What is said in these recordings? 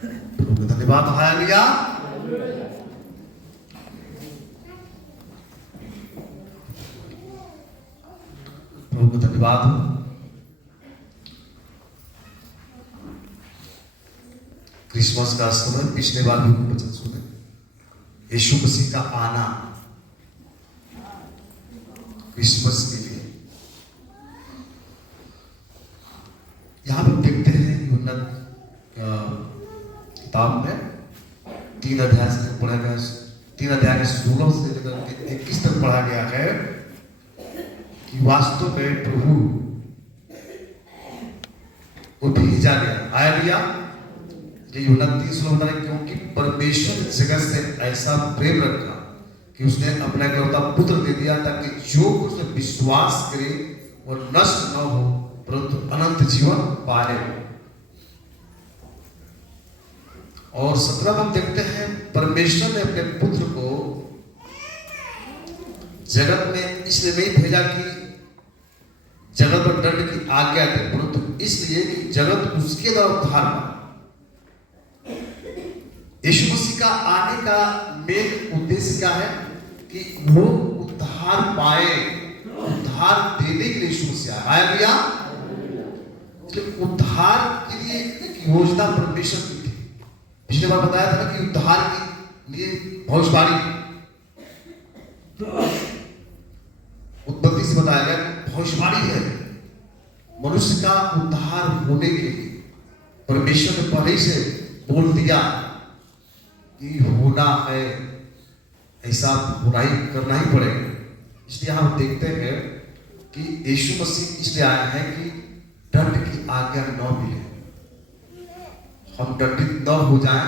प्रभु का धन्यवाद। हालेलुया। प्रभु का धन्यवाद। क्रिसमस का समय पिछले बार भी वचन सुने, यीशु मसीह का आना क्रिसमस के लिए। यहां पर देखते हैं यूहन्ना किताब में 3 अध्याय से पढ़ा गया, 3 अध्याय के 16 से लेकर 21 तक पढ़ा गया है कि वास्तव में प्रभु को भेजा गया। हालेलुया। ये यूहन्ना 3:16 बता रहे क्योंकि परमेश्वर ने जगत से ऐसा प्रेम रखा कि उसने अपना इकलौता पुत्र दे दिया ताकि जो उसमें विश्वास करे वो नष्ट न हो परंतु अनंत जीवन पाए। और 17 में हम देखते हैं परमेश्वर ने अपने पुत्र को जगत में इसलिए नहीं भेजा कि जगत पर दंड की आज्ञा दे, परंतु इसलिए कि जगत उसके द्वारा उद्धार पाए। यीशु मसीह का आने का मेन उद्देश्य क्या है कि वो उद्धार पाए, उद्धार देने के लिए यीशु मसीह आया। हालेलुया। उद्धार के लिए एक योजना परमेश्वर की थी। पिछले बार बताया था ना कि उद्धार के लिए भविष्यवाणी उत्पत्ति से बताया गया भविष्यवाणी है मनुष्य का उद्धार होने के लिए। परमेश्वर ने पहले से बोल दिया कि होना है, ऐसा होना ही करना ही पड़ेगा। इसलिए हम देखते हैं कि यीशु मसीह इसलिए आया है कि दंड की आज्ञा न मिले, हम दंडित न हो जाए,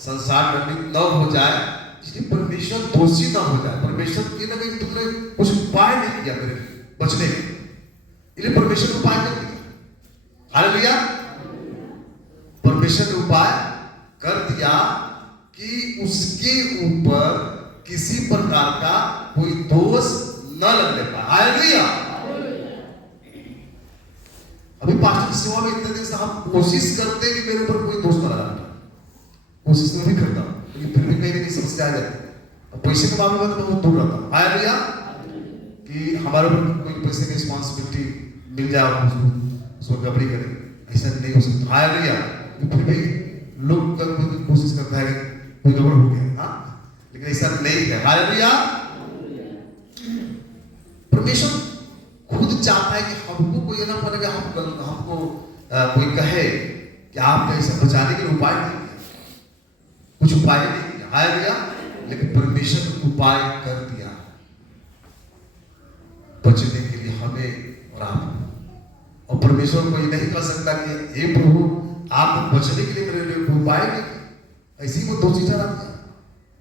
संसार दंडित न हो जाए, इसलिए परमेश्वर दोषी न हो जाए। परमेश्वर की ना कि तुमने कुछ उपाय नहीं किया मेरे बचने के, इसलिए परमेश्वर ने उपाय कर दिया। हालेलुया। परमेश्वर ने उपाय कर दिया कि उसके ऊपर किसी प्रकार का कोई दोष न लगने पाए। हालेलुया। अभी पास्टर की सेवा में इतने दिन से हम कोशिश करते हैं कि मेरे ऊपर कोई दोष न लगा, कोशिश तो भी करता हूं लेकिन फिर भी कहीं ना कहीं समस्या आ जाती है। पैसे के मामले में तो बहुत दूर रहता हूं। हालेलुया। कि हमारे ऊपर कोई पैसे की रिस्पॉन्सिबिलिटी मिल जाए उसको गड़बड़ी करे, ऐसा नहीं हो सकता। हालेलुया। फिर भी लोग कोशिश करता है कोई गड़बड़ हो गया, हाँ, लेकिन ऐसा नहीं है। हालेलुया। परमेश्वर खुद चाहता है कि हमको कोई ना पड़ेगा, हमको कोई कहे कि आप ऐसा बचाने के लिए उपाय नहीं किया, कुछ उपाय नहीं किया। हालेलुया। लेकिन परमेश्वर ने उपाय कर दिया बचने के लिए हमें और आप। और परमेश्वर कोई नहीं कह सकता कि हे प्रभु आप बचने के लिए मेरे लिए उपाय नहीं, ऐसी वो दोषी ठहरा दिया।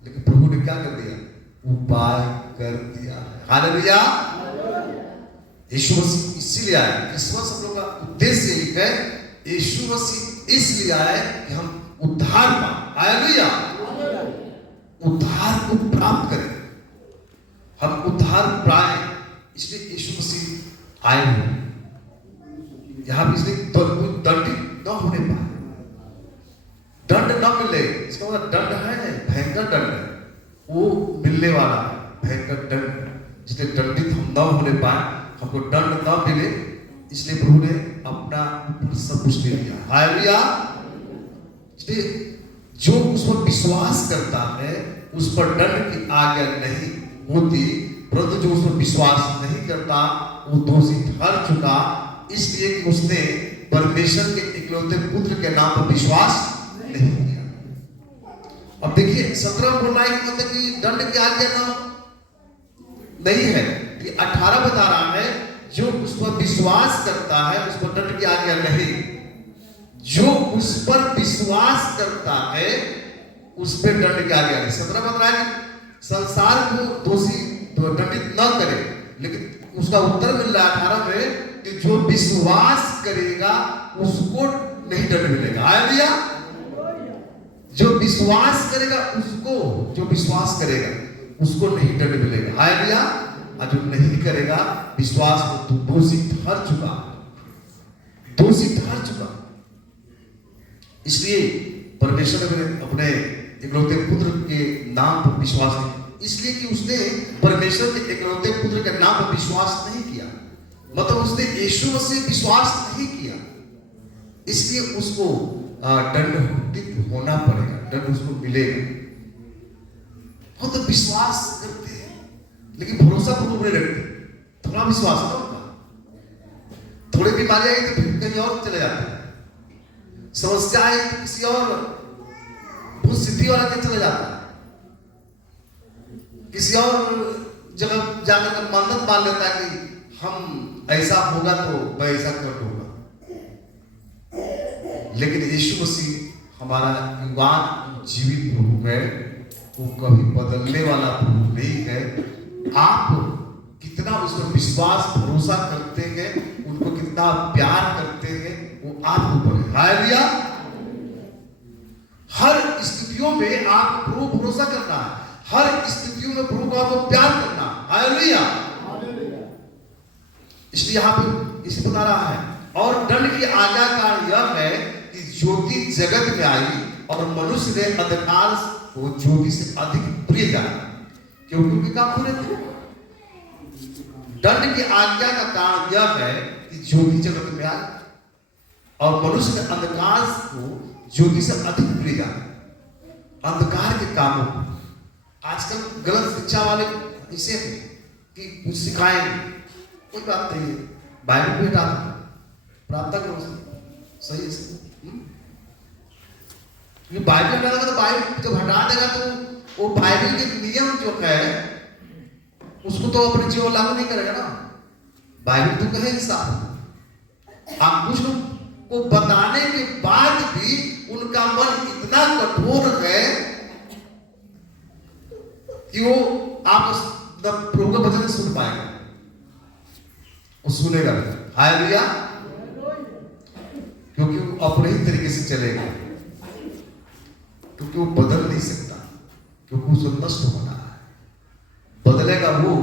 लेकिन प्रभु ने क्या कर दिया? उपाय कर दिया। हालेलुया। यीशु मसीह इसीलिए आए, क्रिसमस हम लोग का उद्देश्य एक है, यीशु मसीह इसलिए आए कि हम उद्धार पाएं। हालेलुया। उद्धार को प्राप्त करें, हम उद्धार पाए, इसलिए यीशु मसीह आए हुए यहां इसलिए दंडित न होने पाए, दंड न मिले। इसका मतलब दंड है भयंकर दंड है, वो मिलने वाला है भयंकर दंड, जिससे दंडित हम न होने पाए, हमको दंड न मिले, इसलिए प्रभु ने अपना ऊपर सब कुछ ले लिया। हालेलुया। इसलिए जो उस पर विश्वास करता है उस पर दंड की आज्ञा नहीं होती, परंतु जो उस पर विश्वास नहीं करता वो दोषी ठहर चुका, इसलिए कि उसने परमेश्वर के इकलौते पुत्र के नाम पर विश्वास नहीं किया। अब देखिए 17 बोल रहा है कि मतलब कि दंड की आज्ञा नहीं है, कि 18 बता रहा है जो उस पर विश्वास करता है उस पर दंड की आज्ञा नहीं, जो उस पर विश्वास करता है उस पर दंड की आज्ञा नहीं। 17 बता रहा है कि संसार को दोषी दंडित न करे, लेकिन उसका उत्तर मिल रहा है 18 में कि जो विश्वास करेगा उसको नहीं दंड मिलेगा। हालेलुया। जो विश्वास करेगा उसको, जो विश्वास करेगा उसको नहीं दंड मिलेगा। हालेलुया। और जो नहीं करेगा विश्वास को तो दोषी ठहर चुका, दोषी ठहर चुका। इसलिए परमेश्वर ने अपने इकलौते पुत्र के नाम पर विश्वास नहीं, इसलिए कि उसने परमेश्वर के इकलौते पुत्र के नाम पर विश्वास नहीं किया, मतलब उसने यीशु मसीह विश्वास नहीं किया, इसलिए उसको दंड होना पड़ेगा, दंड उसको मिलेगा। वो तो विश्वास करते हैं लेकिन भरोसा पूर्वक नहीं रखते, थोड़ा विश्वास ना होगा, थोड़ी बीमारी आई तो फिर कहीं और चले जाते हैं, समस्या आई तो किसी और भूत सिद्धि वाला के चले जाता है, किसी और जगह जाकर मन्नत मान लेता है कि हम ऐसा होगा तो मैं ऐसा कर दूंगा। लेकिन यीशु मसीह हमारा युगान जीवित प्रभु है, वो कभी बदलने वाला प्रभु नहीं है। आप कितना उस पर विश्वास भरोसा करते हैं, उनको कितना प्यार करते हैं, वो आप ऊपर है। हालेलुया। हर स्थितियों में आप प्रभु भरोसा करना है, हर स्थितियों में प्रभु को आपको प्यार करना है। हालेलुया। इसलिए यहां पर इसे बता रहा है, और दंड की आज्ञा का यह है कि ज्योति जगत में आई और मनुष्य ने अंधकार को ज्योति से अधिक प्रिय जाना, क्योंकि उनके काम पूरे थे। दंड की आज्ञा का कारण यह है कि ज्योति जगत में आई और मनुष्य ने अंधकार को ज्योति से अधिक प्रिय जाना। अंधकार के कामों को आजकल गलत शिक्षा वाले इसे कि कुछ सिखाएं, कोई बात नहीं है, बाइबल में प्रार्थना करो, सही है। बाइबल हटाएगा तो बाइबल जब हटा देगा तो वो बाइबल के नियम जो है उसको तो अपने जीवन लागू नहीं करेगा ना। बाइबल तो कहे साहब, आप कुछ को बताने के बाद भी उनका मन इतना कठोर है कि वो आप प्रभु का वचन सुन पाएगा, वो सुनेगा। हालेलुया। क्योंकि वो अपने ही तरीके से चलेगा, क्योंकि वो बदल नहीं सकता, क्योंकि उसको नष्ट होना है। बदलेगा वो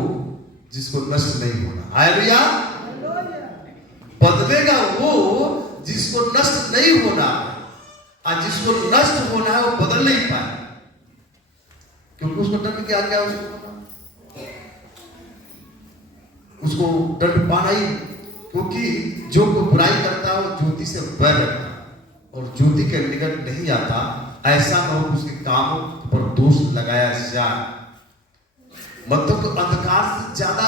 जिसको नष्ट नहीं होना। हालेलुया। बदलेगा वो जिसको नष्ट नहीं होना, और जिसको नष्ट होना है वो बदल नहीं पाए, क्योंकि उसको दंड की आज्ञा उसको दंड पाना ही, क्योंकि जो कोई बुराई करता है वो ज्योति से बैर रखता है और ज्योति के निकट नहीं आता, ऐसा न हो उसके कामों पर दोष लगाया जाए। मतलब तो अंधकार से ज्यादा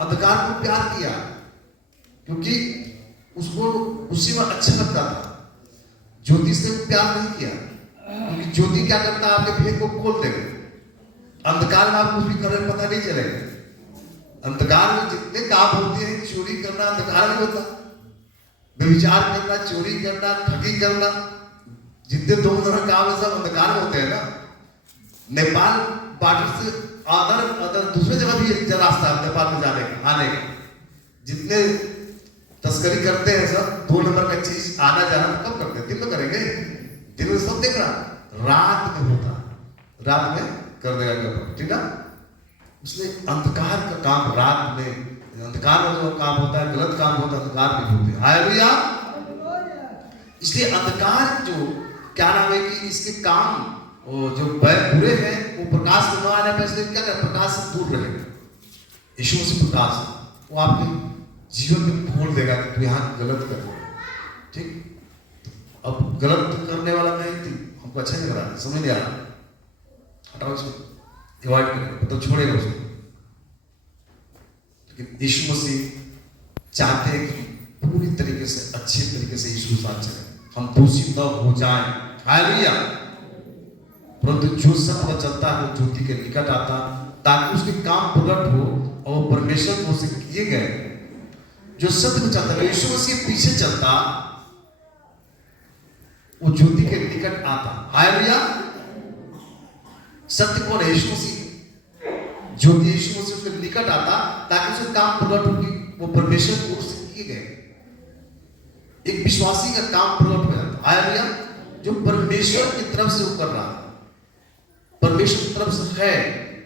अंधकार को प्यार किया, क्योंकि उसको उसी में अच्छा लगता था। ज्योति से प्यार नहीं किया, क्योंकि ज्योति क्या करता है, आपके भेद को खोल देगा। अंधकार में आप कुछ भी कर रहे पता नहीं चलेगा। अंधकार में जितने काम होते हैं, चोरी करना अंधकार में होता, व्यभिचार करना, चोरी करना, ठगी करना, जितने दो तरह काम है सब अंधकार में होते हैं ना। नेपाल बॉर्डर से अदर दूसरे जगह भी रास्ता है नेपाल में जाने का, आने का। जितने तस्करी करते हैं सब 2 नंबर का चीज आना जाना तो कब करते हैं, दिन में करेंगे, दिन में सब देख रहा, रात में होता, रात में कर देगा गड़बड़, ठीक है। उसने अंधकार का काम रात में, अंधकार में जो काम होता है, गलत काम होता है, अंधकार में होते हैं। हालेलुया। इसलिए अंधकार जो क्या नाम है कि इसके काम जो बुरे हैं वो प्रकाश में न आने पर इसलिए क्या करें, प्रकाश से दूर रहेगा। यीशु मसीह प्रकाश है, वो आपके जीवन में खोल देगा कि तू यहाँ गलत कर रहा है, ठीक। अब गलत करने वाला नहीं थी, हमको अच्छा नहीं लग रहा, समझ नहीं आ रहा, हटाओ इसको, अवॉइड करेगा, मतलब छोड़ेगा उसको। लेकिन यीशु मसीह चाहते हैं कि पूरी तरीके से, अच्छे तरीके से यीशु साथ चले, हम दूषित न हो जाएं। हालेलुया। परंतु जो सत्य पर चलता है वो ज्योति के निकट आता, ताकि उसके काम प्रकट हो और परमेश्वर को उसे किए गए। जो सत्य पर चलता है, यीशु मसीह पीछे चलता, वो ज्योति के निकट आता। हालेलुया। सत्य कौन है? यीशु मसीह। ज्योति यीशु मसीह उसके निकट आता ताकि उसके काम प्रकट हो कि वो परमेश्वर की ओर से किए गए। एक विश्वासी का काम प्रकट हो जाता। हालेलुया। जो परमेश्वर की तरफ से वो कर रहा है, परमेश्वर की तरफ से है,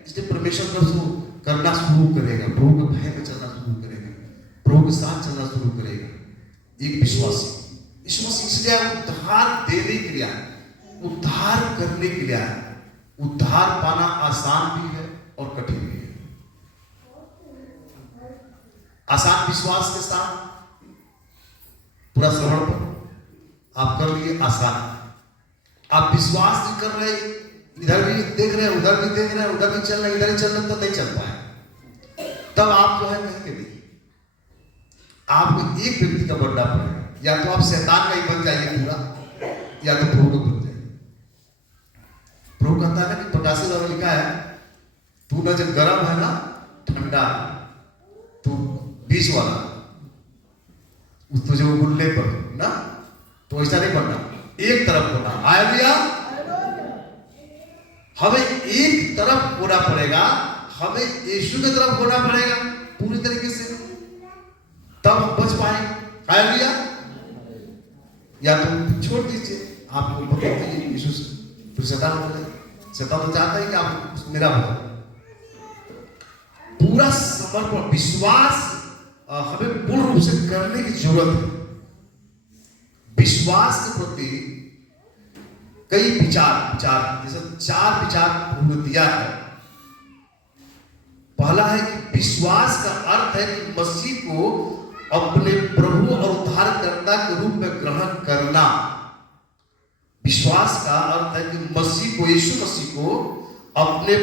इसलिए परमेश्वर की तरफ से वो करना शुरू करेगा, प्रभु के भय में चलना शुरू करेगा, प्रभु के साथ चलना शुरू करेगा। एक विश्वासी यीशु मसीह इसलिए उद्धार देने के लिए, उद्धार करने के लिए आया। उद्धार पाना आसान भी है और कठिन भी है। आसान विश्वास के साथ पूरा श्रवण पर आप कर लिए आसान। आप विश्वास नहीं कर रहे, इधर भी देख रहे हैं, उधर भी देख रहे हैं, उधर भी चल रहे, इधर ही चल रहे, तो नहीं चल पाए। तब आप जो है कहेंगे नहीं, आपको एक व्यक्ति का बनना पड़ेगा। या तो आप शैतान का ही बन जाइए पूरा, या तो प्रभु का बन जाइए। प्रभु कहता है ना कि प्रकाशित में लिखा है, तू ना जो गर्म है ना ठंडा, तू बीच वाला, तुझे गुल्ले पर ना, तो ऐसा नहीं बनना, एक तरफ होना। हालेलुया। हमें एक तरफ होना पड़ेगा, हमें यीशु की तरफ होना पड़ेगा पूरी तरीके से, तब हम बच पाएंगे। हालेलुया। या तो छोड़ दीजिए, आपको पता है यीशु से, फिर शैतान हो जाए। शैतान तो चाहता है कि आप मेरा हो। पूरा समर्पण, विश्वास हमें पूर्ण रूप से करने की जरूरत है। विश्वास के प्रति कई विचार जैसे 4 विचार उन्होंने दिया है। पहला है कि विश्वास का अर्थ है कि मसीह को अपने प्रभु और उद्धारकर्ता के रूप में ग्रहण करना। विश्वास का अर्थ है कि मसीह को, यीशु मसीह को अपने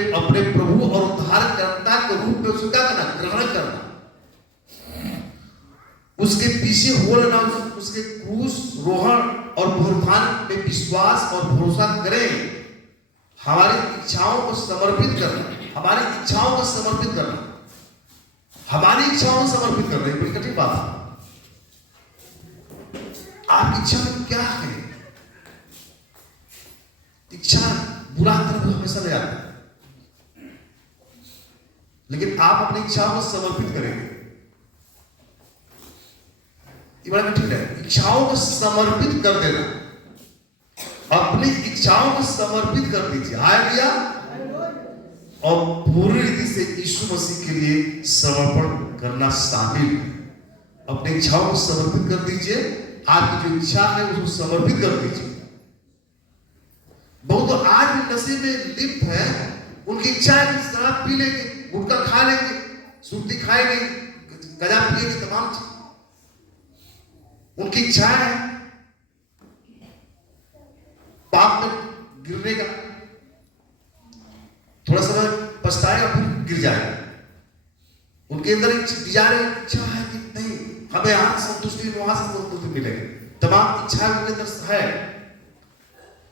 प्रभु और उद्धारकर्ता के रूप में उसका करना, ग्रहण करना, उसके पीछे हो लेना, उसके क्रूस रोहण और पुनरुत्थान में विश्वास और भरोसा करें। हमारी इच्छाओं को समर्पित करना, हमारी इच्छाओं को समर्पित करना, हमारी इच्छाओं को समर्पित करना, ये बड़ी कठिन बात है। आपकी इच्छा में क्या है? इच्छा बुरा तरफ हमेशा ले आता है, लेकिन आप अपनी इच्छाओं को समर्पित करेंगे, ये बड़ा कठिन है। इच्छाओं को समर्पित कर देना, अपनी इच्छाओं को समर्पित कर दीजिए। हालेलुया। और पूरी रीति से यीशु मसीह के लिए समर्पण करना शामिल है। अपनी इच्छाओं को समर्पित कर दीजिए, आपकी जो इच्छा है उसको समर्पित कर दीजिए। बहुत तो आज भी नशे में लिप्त है, उनकी इच्छा है कि शराब पी लेंगे, गुटखा खा लेंगे, सुर्ती खाएंगे, गजा पिएंगे, तमाम चीज उनकी इच्छा है। पाप में गिरने का, थोड़ा समय पछताएगा फिर गिर जाएगा। उनके अंदर एक डिजायर, इच्छा है कि नहीं, हमें यहाँ संतुष्टि, वहां से संतुष्टि मिलेगी, तमाम इच्छाएं उनके अंदर है।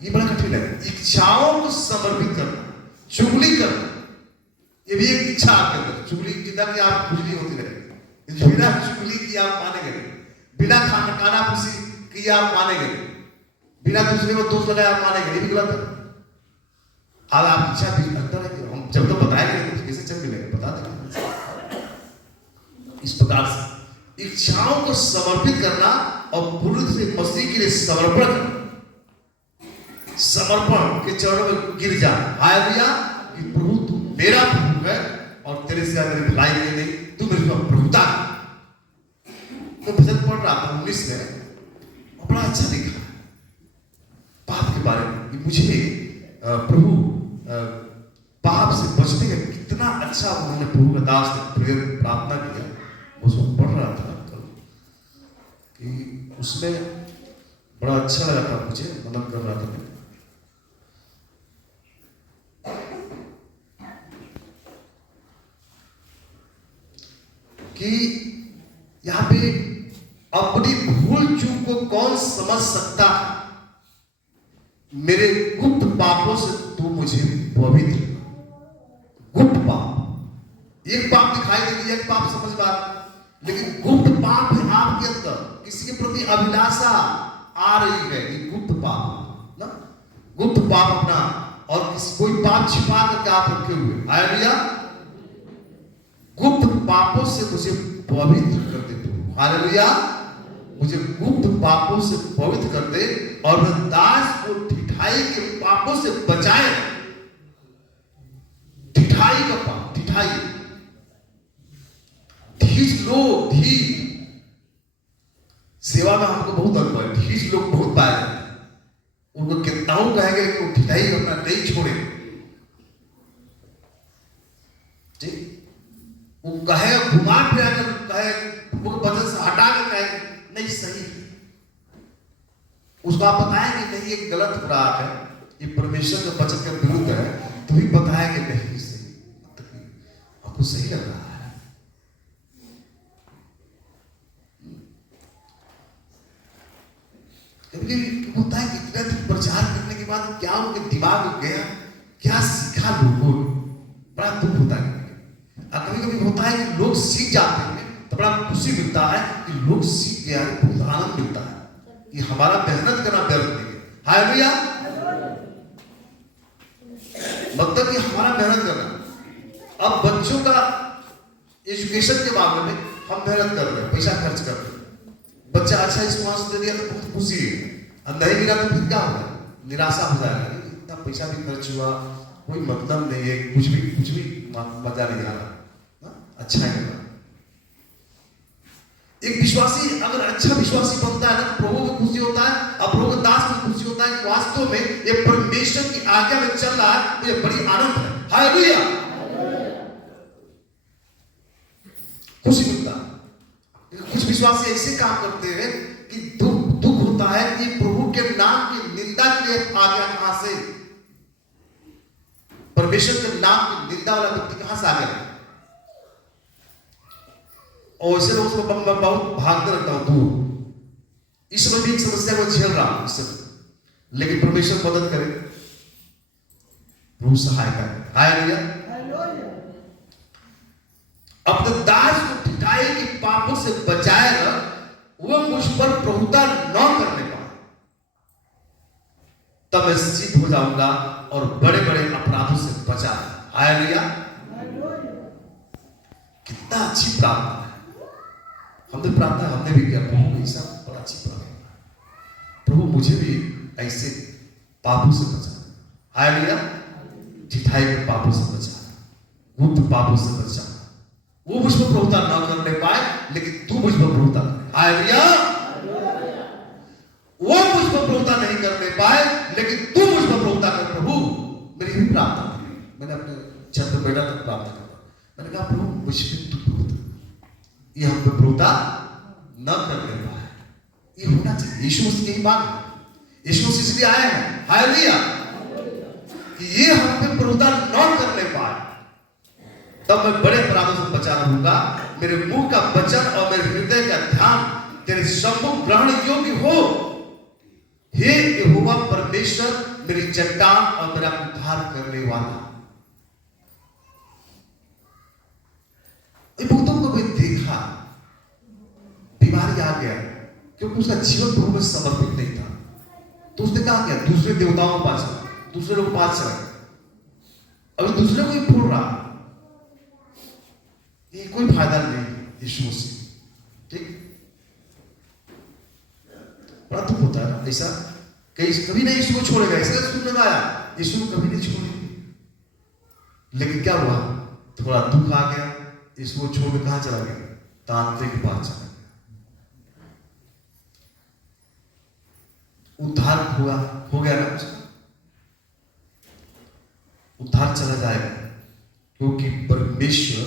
ये बड़ा कठिन है। इच्छाओं को समर्पित करना, चुगली करना, ये भी एक इच्छा आपके अंदर। चुगली जितना कि आप खुजली होती रहेगी, बिना चुगली की आप मानेंगे नहीं, बिना खाना खुशी की आप मानेंगे नहीं, बिना दूसरे को दोष लगाए आप मानेंगे, ये भी गलत है। अब आप इच्छा भी अंतर है कि हम जब तो बताएंगे तो कैसे चल मिलेगा, बता देंगे। इस प्रकार से इच्छाओं को समर्पित करना और पूर्ण से मसीह के लिए समर्पण करना, समर्पण के चरणों में गिर जाना। हालेलुया। कि प्रभु तू मेरा प्रभु है और तेरे से मेरी भलाई नहीं, तू मेरी प्रभुता। तो भजन पढ़ रहा था 19 में, और बड़ा अच्छा लिखा पाप के बारे में कि मुझे प्रभु पाप से बचने का कितना अच्छा उन्होंने प्रभु का दास ने प्रार्थना किया। उसको पढ़ रहा था कि उसमें बड़ा अच्छा लगा था, मुझे मनन कर रहा था मैं। कि यहाँ पे अपनी भूल चूक को कौन समझ सकता है, मेरे गुप्त पापों से तू मुझे पवित्र। गुप्त पाप, एक पाप दिखाई देगी, एक पाप समझ बात, लेकिन गुप्त पाप है आपके अंदर, किसी के प्रति अभिलाषा आ रही है, ये गुप्त पाप ना, गुप्त पाप अपना, और कोई पाप छिपा करके आप रखे हुए। हालेलुया। गुप्त पापों से मुझे पवित्र कर दे तू। हालेलुया। मुझे गुप्त पापों से पवित्र कर दे और मैं दास को ढिठाई के पापों से बचाए। ढिठाई का पाप, ढिठाई, ढीठ लोग, ढीठ सेवा में हमको बहुत अनुभव है। ढीठ लोग बहुत पाए जाते हैं, उनको कितना वो कहेंगे कि वो ढिलाई अपना नहीं छोड़े, ठीक, वो कहे घुमा फिरा कर कहे वो वजन से हटा कर कहे नहीं सही है, उसको आप बताएंगे नहीं ये गलत हो रहा है, ये परमेश्वर के वचन के विरुद्ध है, तो भी बताएंगे नहीं सही, आपको सही लग रहा है। कभी होता है कि इतना दिन प्रचार करने के बाद क्या उनके दिमाग में गया, क्या सीखा लोगों ने, बड़ा दुख होता है। कभी कभी होता है कि लोग सीख जाते हैं तो बड़ा खुशी मिलता है कि लोग सीख गया, बहुत आनंद मिलता है कि हमारा मेहनत करना व्यर्थ नहीं है। हालेलुया, मतलब कि हमारा मेहनत करना। अब बच्चों का एजुकेशन के मामले में हम मेहनत कर रहे हैं, पैसा खर्च कर रहे हैं, बच्चा अच्छा स्कूल दे दिया तो बहुत खुशी है, अब नहीं मिला तो फिर क्या होगा, निराशा हो जाएगा, इतना पैसा भी खर्च हुआ, कोई मतलब नहीं है, कुछ भी मजा नहीं आ रहा, अच्छा है ना। एक विश्वासी अगर अच्छा विश्वासी बनता है ना तो प्रभु को खुशी होता है, और प्रभु के दास को खुशी होता है कि वास्तव में ये परमेश्वर की आज्ञा में चल रहा है, तो ये बड़ी आनंद है। हालेलुया, खुशी मिलता है। कुछ विश्वासी ऐसे काम करते हैं कि दुख होता है कि प्रभु के नाम की निंदा के लिए आ गया, कहां से, परमेश्वर के नाम की निंदा वाला व्यक्ति कहां से आ गया, और ऐसे लोग उसको बहुत भागते रहता हूं दूर। इस समय भी एक समस्या को झेल रहा हूं, लेकिन परमेश्वर मदद करे, प्रभु सहायता करे। हालेलुया, अपने दास को ढिठाई के पापों से बचाए रख, वह मुझ पर प्रभुता न करने पाए, तब मैं सिद्ध हो जाऊंगा और बड़े बड़े अपराधों से बचा। हालेलुया, कितना अच्छी प्रार्थना है। हमने प्रार्थना हमने भी किया, प्रभु ऐसा बड़ा अच्छी प्रार्थना, प्रभु मुझे भी ऐसे पापों से बचा। हालेलुया, ढिठाई के पापों से बचा, गुप्त पापों से बचा, वो मुझ पर प्रभुता न करने पाए लेकिन तू मुझ पर प्रभुता करे। हालेलुया, वो मुझ पर प्रभुता नहीं करने पाए लेकिन तू मुझ पर प्रभुता कर। प्रभु मेरी भी प्रार्थना थी, मैंने अपने छत पर बैठा तक प्रार्थना करता, मैंने कहा प्रभु मुझ पर तू प्रभुता, ये हम पे प्रभुता न करने पाए, ये होना चाहिए। यीशु मसीह की बात है, यीशु मसीह इसलिए आए हैं, हालेलुया, कि ये हम पे प्रभुता न करने पाए, तब मैं बड़े अपराधों से बचा रहूंगा। मेरे मुंह का वचन और मेरे हृदय का ध्यान तेरे सम्मुख ग्रहण योग्य हो। हे यहोवा परमेश्वर, मेरी चट्टान और मेरा उद्धार करने वाला। भक्तों को भी देखा, बीमारी आ गया क्योंकि उसका जीवन प्रभु में समर्पित नहीं था, तो उसने क्या किया, दूसरे देवताओं के पास, दूसरे लोग पास चला, अभी दूसरे को ही फोड़ रहा, ये कोई फायदा नहीं यीशु मसीह, ठीक। बड़ा दुख होता है ना ऐसा, कभी नहीं यीशु को छोड़ेगा, इसलिए सुनने में आया यीशु को कभी नहीं छोड़ेगा, लेकिन क्या हुआ, थोड़ा दुख आ गया, यीशु को छोड़ के कहां चला गया, तांत्रिक के पास चला गया। उद्धार हुआ, हो गया ना उसका, उद्धार चला जाएगा, क्योंकि परमेश्वर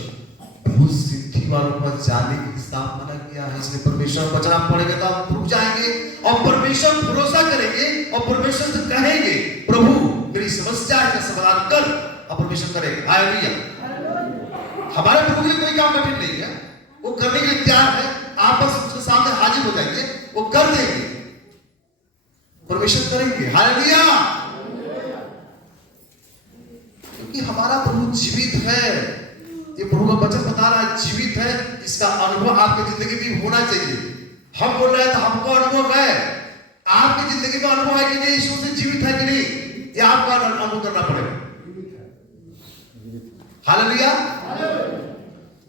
बहुत सिद्धि वालों पर जाने के हिसाब मना किया है, इसलिए परमेश्वर बचना पड़ेगा, तो आप रुक जाएंगे और परमेश्वर भरोसा करेंगे और परमेश्वर से कहेंगे प्रभु मेरी समस्या का समाधान कर, और परमेश्वर करेगा। हालेलुया, हमारे प्रभु के लिए कोई काम कठिन नहीं है, वो करने के लिए तैयार है, आप बस उसके सामने हाजिर हो जाएंगे, वो कर देंगे, परमेश्वर करेंगे। हालेलुया, क्योंकि हमारा प्रभु जीवित है, ये प्रभु का वचन बता रहा है जीवित है, इसका अनुभव आपकी जिंदगी में होना चाहिए। हम बोल रहे हैं तो हमको अनुभव है, आपकी जिंदगी में अनुभव है कि नहीं, यीशु से जीवित है कि नहीं, ये आपका अनुभव करना पड़ेगा। हालेलुया,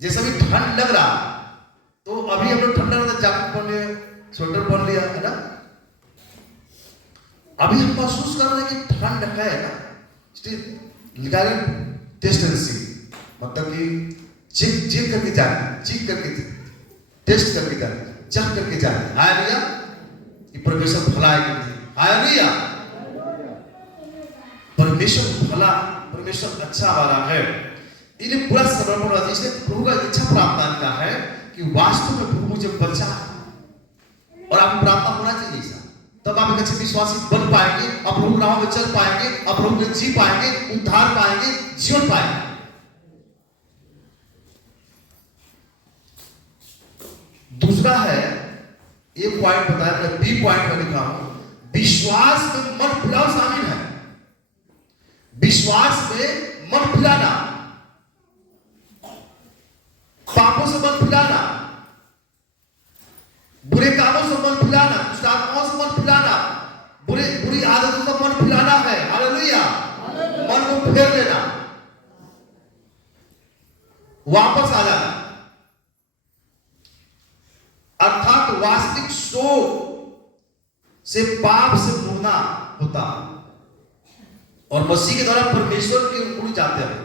जैसे भी ठंड लग रहा, तो अभी हम लोग ठंडा रहता जैकेट पहन लिया, स्वेटर पहन लिया है ना, अभी हम महसूस कर रहे हैं कि ठंड है ना, लिखा है टेस्ट एंड सी, मतलब कि चेक करके जाना, चेक करके टेस्ट करके जाना, चेक करके जाना। हालेलुया, ये परमेश्वर भला है कि नहीं। हालेलुया, परमेश्वर भला, परमेश्वर अच्छा वाला है, इन्हें पूरा समर्पण होता है। इसलिए प्रभु का इच्छा प्रार्थना का है कि वास्तव में प्रभु मुझे बचा, और आप प्रार्थना होना चाहिए ऐसा, तब आप एक अच्छे विश्वासी बन पाएंगे, आप प्रभु राह में चल पाएंगे, आप प्रभु में जी पाएंगे, उद्धार पाएंगे, जीवन पाएंगे। दूसरा है, एक पॉइंट बताया, मैं बी पॉइंट में लिखा हूं, विश्वास में मन फिराव शामिल है। विश्वास में मन फिराना, पापों से मन फिराना, बुरे कामों से मन फिराना, दुष्ट आत्माओं से मन फिराना, बुरी आदतों से मन फिराना है। हालेलुया। मन को फेर लेना, वापस आ जाना, अर्थात वास्तविक शोक से पाप से मुड़ना होता, और मसीह के द्वारा परमेश्वर की ओर मुड़ जाते हैं।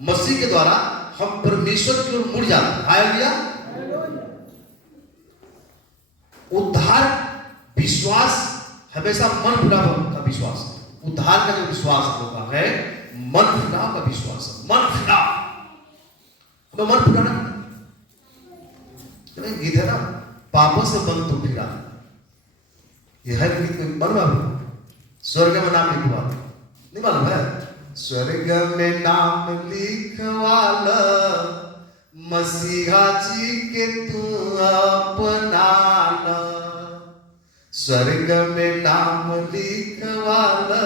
मसीह के द्वारा हम परमेश्वर की ओर मुड़ जाते हैं। हालेलुया। उद्धार विश्वास हमेशा मन फिराव का विश्वास, उद्धार का जो विश्वास होता है मन फिराव का विश्वास है। मन फिराव, तो मन फिराना गीत है ना, पापों से मन तो फिरा, यह है गीत कोई मालूम? स्वर्ग में नाम लिखवा, नहीं मालूम है? स्वर्ग में नाम लिखवाला मसीहा जी के तू अपनाना, स्वर्ग में नाम लिखवाला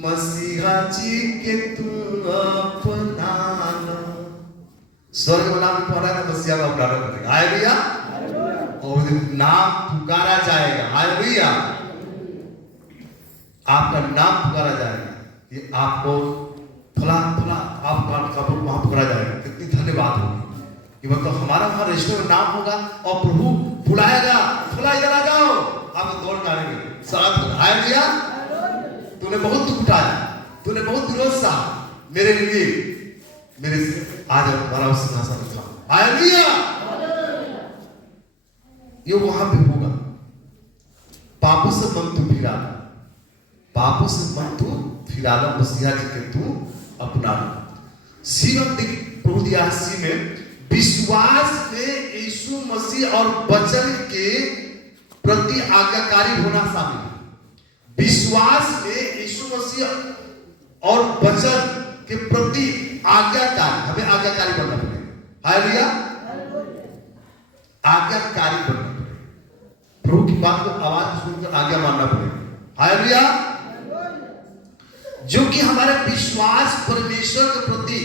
मसीहा जी के तू अपनाना। स्वर्ग में नाम लिखवाना है, मसीहा का अपनाना करेगा। हालेलुया। और नाम पुकारा जाएगा। हालेलुया। आपका नाम पुकारा जाएगा, ये आपको फला फला आपका वहां पुकारा जाएगा। कितनी धन्यवाद होगी कि मतलब हमारा वहां रजिस्टर में नाम होगा और प्रभु बुलाएगा, फला इधर आ जाओ, आप दौड़ डालेंगे साथ। हालेलुया। तूने बहुत दुख उठाया, तूने बहुत विरोध सहा मेरे लिए, मेरे से आज तुम्हारा सिंहासन था। हालेलुया। ये वहां पे होगा। पापों से मन तू फिरा, पापों से मन तू फिराना, मसीहा जी के तू अपनाना। सीरम प्रभु दिया सी में विश्वास में यीशु मसीह और वचन के प्रति आज्ञाकारी होना शामिल है। विश्वास में यीशु मसीह और वचन के प्रति आज्ञाकारी, हमें आज्ञाकारी बनना पड़ेगा। हालेलुया। आज्ञाकारी बनना पड़ेगा, प्रभु की बात को आवाज सुनकर आज्ञा मानना पड़ेगा। हालेलुया। जो कि हमारे विश्वास परमेश्वर के प्रति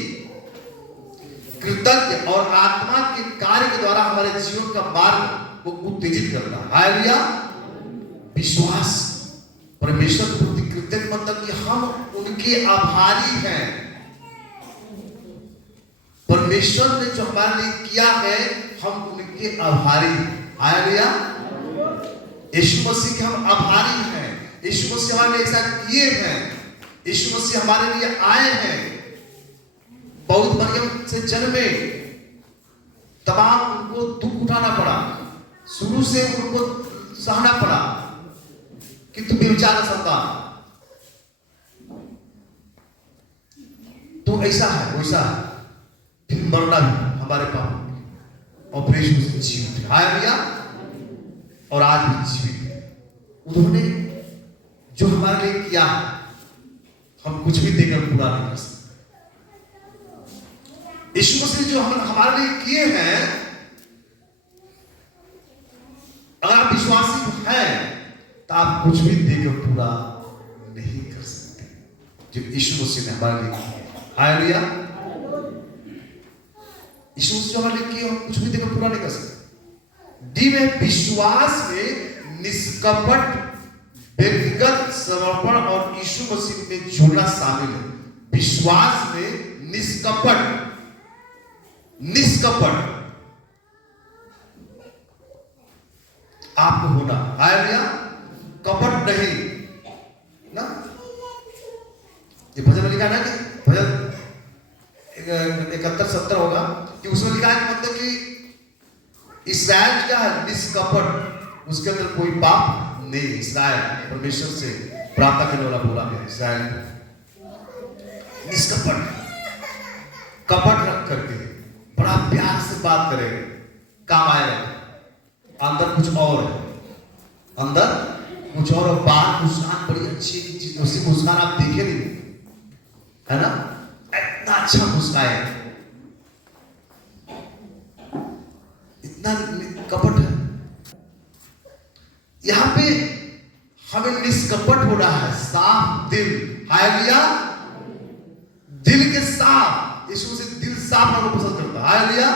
कृतज्ञ और आत्मा के कार्य के द्वारा हमारे जीवन का मार्ग को उत्तेजित करता है। हालेलुया। विश्वास परमेश्वर के प्रति कृतज्ञ मतलब कि हम उनके आभारी हैं। परमेश्वर ने जो हमारे लिए किया है हम उनके आभारी हैं। हालेलुया। यीशु मसीह के हम आभारी हैं। यीशु मसीह हमारे लिए ऐसा किए हैं, यीशु मसीह हमारे लिए आए हैं, बहुत मरियम से जन्मे, तमाम उनको दुख उठाना पड़ा, शुरू से उनको सहना पड़ा, किंतु बेचारा संतान तो ऐसा है वैसा है, फिर मरना भी हमारे पाप और फिर यीशु जीवित है। हालेलुया। और आज भी जीवित है। उन्होंने जो हमारे लिए किया है हम कुछ भी देकर पूरा नहीं कर सकते। यीशु मसीह जो हमारे लिए किए हैं, अगर आप विश्वासी हैं तो आप कुछ भी देकर पूरा नहीं कर सकते जो यीशु मसीह ने हमारे लिए किया। हालेलुया। यीशु मसीह जो हमारे लिए किए हम कुछ भी देकर पूरा नहीं कर सकते। डी में विश्वास में निष्कपट व्यक्तिगत समर्पण और यीशु मसीह में जुड़ना शामिल है। विश्वास में निष्कपट आपको होना। हालेलुया। कपट नहीं ना। ये भजन में लिखा है ना कि भजन 71-70 होगा कि उसमें लिखा है कि मतलब कि इस्राएल क्या है, निष्कपट, उसके अंदर कोई पाप नहीं। इस्राएल परमेश्वर से प्रार्थना करने वाला बोला गया इस्राएल। निष्कपट, कपट रख करके बड़ा प्यार से बात करेगा, काम आएगा। अंदर कुछ और है, अंदर कुछ और बात, मुस्कान बड़ी अच्छी चीज, उसकी मुस्कान आप देखे नहीं, है ना, इतना अच्छा मुस्कान, इतना कपट है। यहां पे हमें निष्कपट हो रहा है, साफ दिल, हालेलुया, दिल के साफ, यीशु से दिल साफ होना पसंद करता है, हालेलुया।